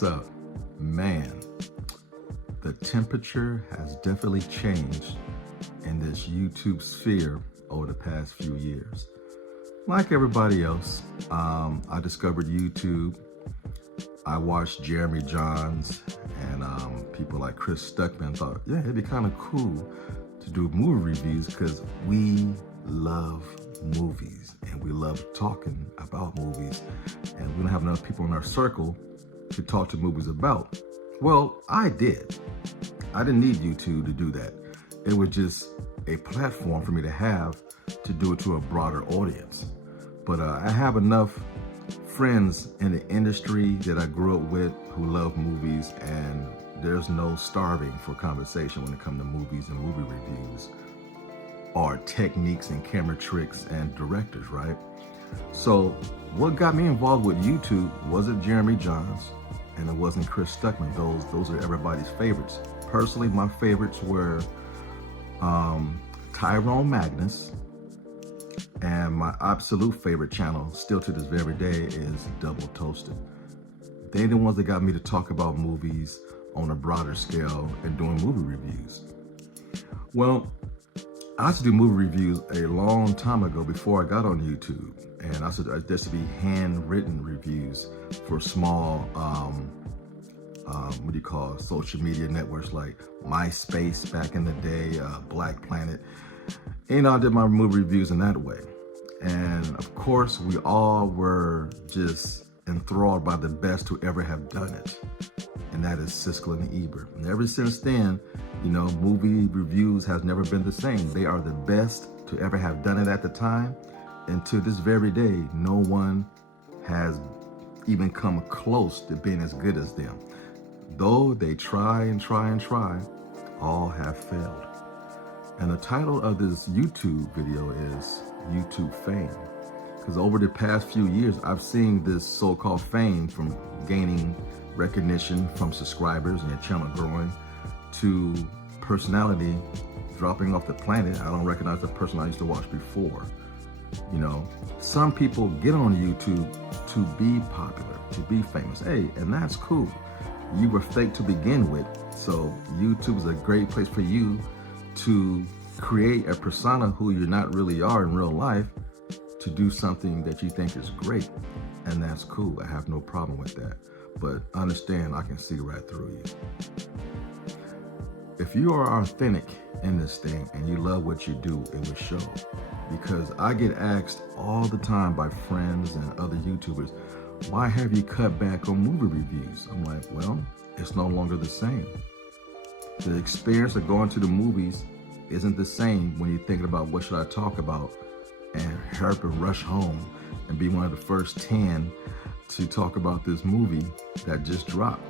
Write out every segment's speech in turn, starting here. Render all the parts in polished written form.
what's up? Man, the temperature has definitely changed in this YouTube sphere over the past few years. Like everybody else, I discovered YouTube. I watched Jeremy Johns and people like Chris Stuckman. Thought, yeah, it'd be kind of cool to do movie reviews because we love movies and we love talking about movies, and we don't have enough people in our circle to talk to movies about. Well, I did. I didn't need YouTube to do that. It was just a platform for me to have to do it to a broader audience. But I have enough friends in the industry that I grew up with who love movies, and there's no starving for conversation when it comes to movies and movie reviews or techniques and camera tricks and directors, right? So what got me involved with YouTube wasn't Jeremy Johns and it wasn't Chris Stuckman. Those are everybody's favorites. Personally, my favorites were Tyrone Magnus, and my absolute favorite channel still to this very day is Double Toasted. They're the ones that got me to talk about movies on a broader scale and doing movie reviews. Well, I used to do movie reviews a long time ago before I got on YouTube, and I used to be handwritten reviews for small, social media networks like MySpace back in the day, Black Planet. And I did my movie reviews in that way. And of course, we all were just enthralled by the best to ever have done it. And that is Siskel and Ebert. And ever since then, movie reviews has never been the same. They are the best to ever have done it at the time. And to this very day, no one has even come close to being as good as them. Though they try and try and try, all have failed. And the title of this YouTube video is YouTube Fame. Because over the past few years, I've seen this so-called fame from gaining recognition from subscribers and your channel growing to personality dropping off the planet. I don't recognize the person I used to watch before. Some people get on YouTube to be popular, to be famous. Hey, and that's cool. You were fake to begin with. So YouTube is a great place for you to create a persona who you not really are in real life to do something that you think is great. And that's cool. I have no problem with that. But understand, I can see right through you. If you are authentic in this thing and you love what you do, it will show. Because I get asked all the time by friends and other YouTubers, why have you cut back on movie reviews? I'm like, well, it's no longer the same. The experience of going to the movies isn't the same when you're thinking about what should I talk about and hurry up and rush home and be one of the first 10 to talk about this movie that just dropped.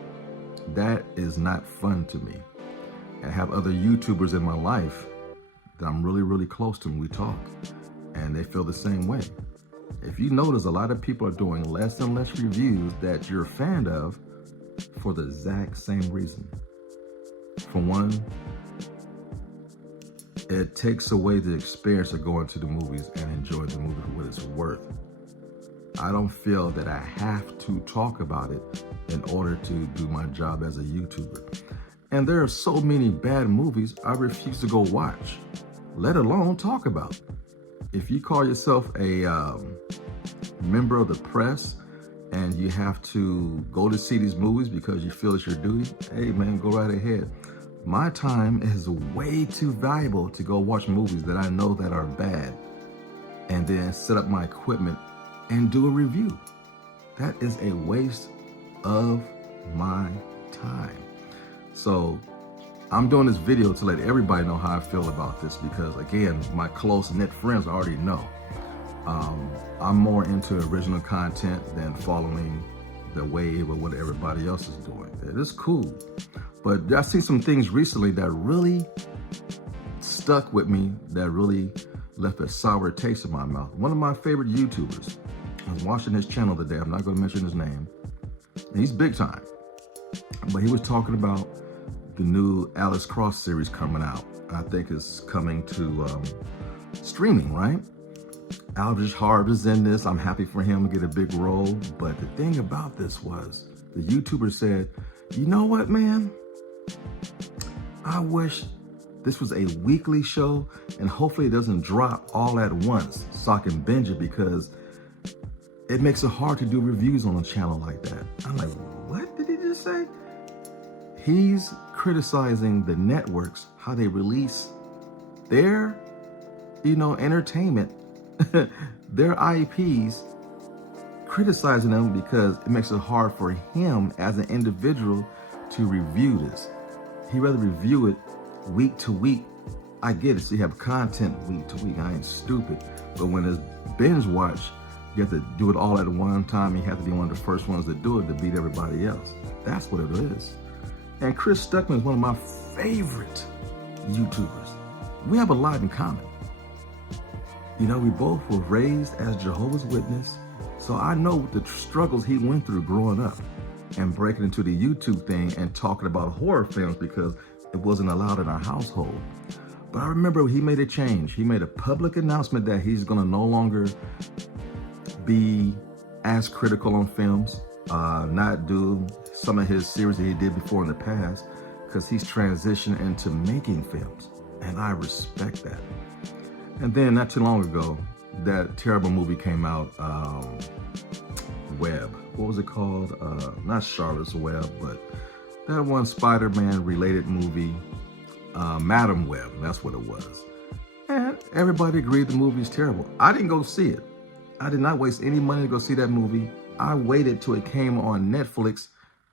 That is not fun to me. I have other YouTubers in my life that I'm really, really close to when we talk, and they feel the same way. If you notice, a lot of people are doing less and less reviews that you're a fan of for the exact same reason. For one, it takes away the experience of going to the movies and enjoying the movie for what it's worth. I don't feel that I have to talk about it in order to do my job as a YouTuber. And there are so many bad movies I refuse to go watch, let alone talk about. If you call yourself a member of the press and you have to go to see these movies because you feel it's your duty, hey man, go right ahead. My time is way too valuable to go watch movies that I know that are bad and then set up my equipment and do a review. That is a waste of my time. So I'm doing this video to let everybody know how I feel about this because, again, my close-knit friends already know. I'm more into original content than following the wave of what everybody else is doing. It is cool. But I've seen some things recently that really stuck with me, that really left a sour taste in my mouth. One of my favorite YouTubers, I was watching his channel today. I'm not going to mention his name. And he's big time. But he was talking about the new Alex Cross series coming out. I think it's coming to streaming, right? Aldrich Harb is in this. I'm happy for him to get a big role. But the thing about this was, The YouTuber said, you know what, man? I wish this was a weekly show and hopefully it doesn't drop all at once so I can binge it, because it makes it hard to do reviews on a channel like that. I'm like, what did he just say? He's criticizing the networks, how they release their, entertainment, their IPs, criticizing them because it makes it hard for him as an individual to review this. He'd rather review it week to week. I get it, so you have content week to week. I ain't stupid. But when it's binge watch, you have to do it all at one time. You have to be one of the first ones to do it to beat everybody else. That's what it is. And Chris Stuckman is one of my favorite YouTubers. We have a lot in common. We both were raised as Jehovah's Witness, so I know the struggles he went through growing up and breaking into the YouTube thing and talking about horror films because it wasn't allowed in our household. But I remember he made a change. He made a public announcement that he's gonna no longer be as critical on films, not do some of his series that he did before in the past, because he's transitioned into making films, and I respect that. And then not too long ago, that terrible movie came out, Web. What was it called? Not Charlotte's Web, but that one Spider-Man related movie, Madam Web, that's what it was. And everybody agreed the movie's terrible. I didn't go see it. I did not waste any money to go see that movie. I waited till it came on Netflix,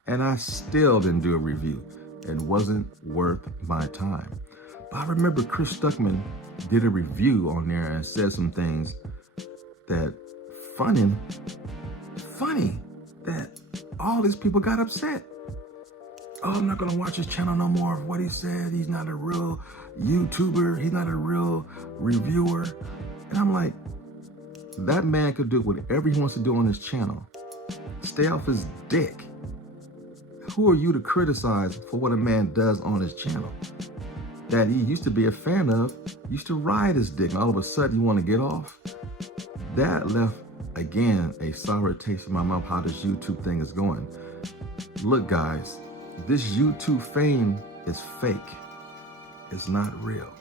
and I still didn't do a review. It wasn't worth my time. But I remember Chris Stuckman did a review on there and said some things that funny that all these people got upset. Oh, I'm not gonna watch his channel no more of what he said. He's not a real YouTuber. He's not a real reviewer. And I'm like, that man could do whatever he wants to do on his channel. Stay off his dick. Who are you to criticize for what a man does on his channel that he used to be a fan of, used to ride his dick, and all of a sudden you want to get off? That left, again, a sour taste in my mouth how this YouTube thing is going. Look, guys, this YouTube fame is fake. It's not real.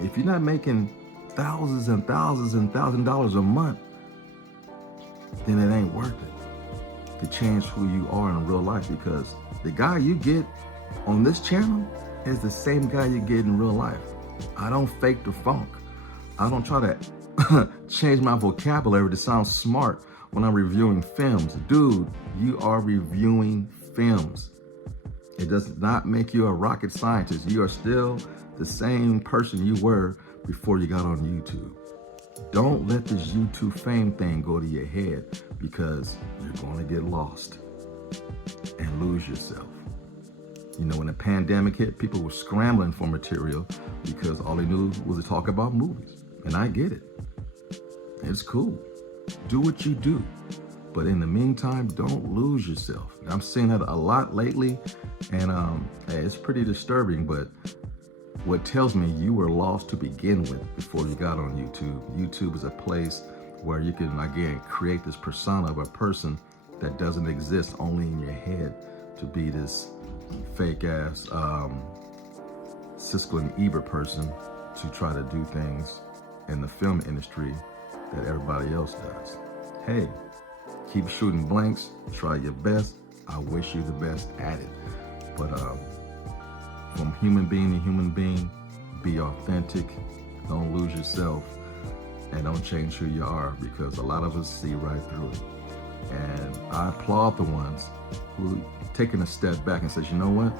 If you're not making thousands and thousands and $1,000s a month, then it ain't worth it to change who you are in real life, because the guy you get on this channel is the same guy you get in real life. I don't fake the funk. I don't try to change my vocabulary to sound smart when I'm reviewing films. Dude, you are reviewing films. It does not make you a rocket scientist. You are still the same person you were before you got on YouTube. Don't let this YouTube fame thing go to your head, because you're going to get lost and lose yourself. When the pandemic hit, people were scrambling for material because all they knew was to talk about movies. And I get it. It's cool. Do what you do. But in the meantime, don't lose yourself. I'm seeing that a lot lately, and it's pretty disturbing, but what tells me you were lost to begin with before you got on YouTube. YouTube is a place where you can, again, create this persona of a person that doesn't exist, only in your head, to be this fake ass Siskel and Ebert person to try to do things in the film industry that everybody else does. Hey, keep shooting blanks, try your best. I wish you the best at it. But from human being to human being, be authentic, don't lose yourself, and don't change who you are, because a lot of us see right through it. And I applaud the ones who taking a step back and says, you know what,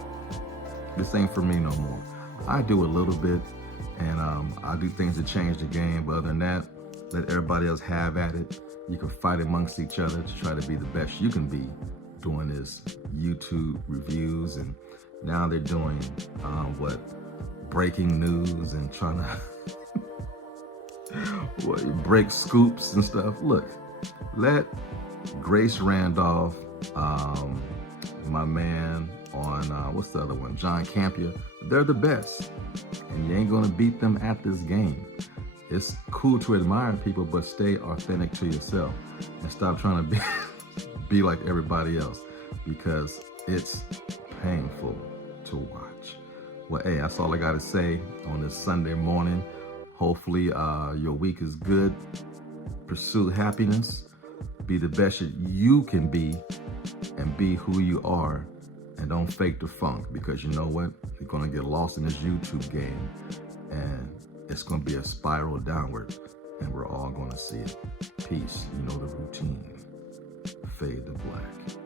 this ain't for me no more. I do a little bit, and I do things to change the game, but other than that, let everybody else have at it. You can fight amongst each other to try to be the best you can be doing this YouTube reviews, and now they're doing breaking news and trying to break scoops and stuff. Look, let Grace Randolph, my man on, what's the other one? John Campia. They're the best, and you ain't gonna beat them at this game. It's cool to admire people, but stay authentic to yourself and stop trying to be like everybody else, because it's painful to watch. Well, hey, that's all I got to say on this Sunday morning. Hopefully your week is good. Pursue happiness. Be the best you can be, and be who you are. And don't fake the funk, because you know what? You're going to get lost in this YouTube game, and it's going to be a spiral downward, and we're all going to see it. Peace. You know the routine. Fade to black.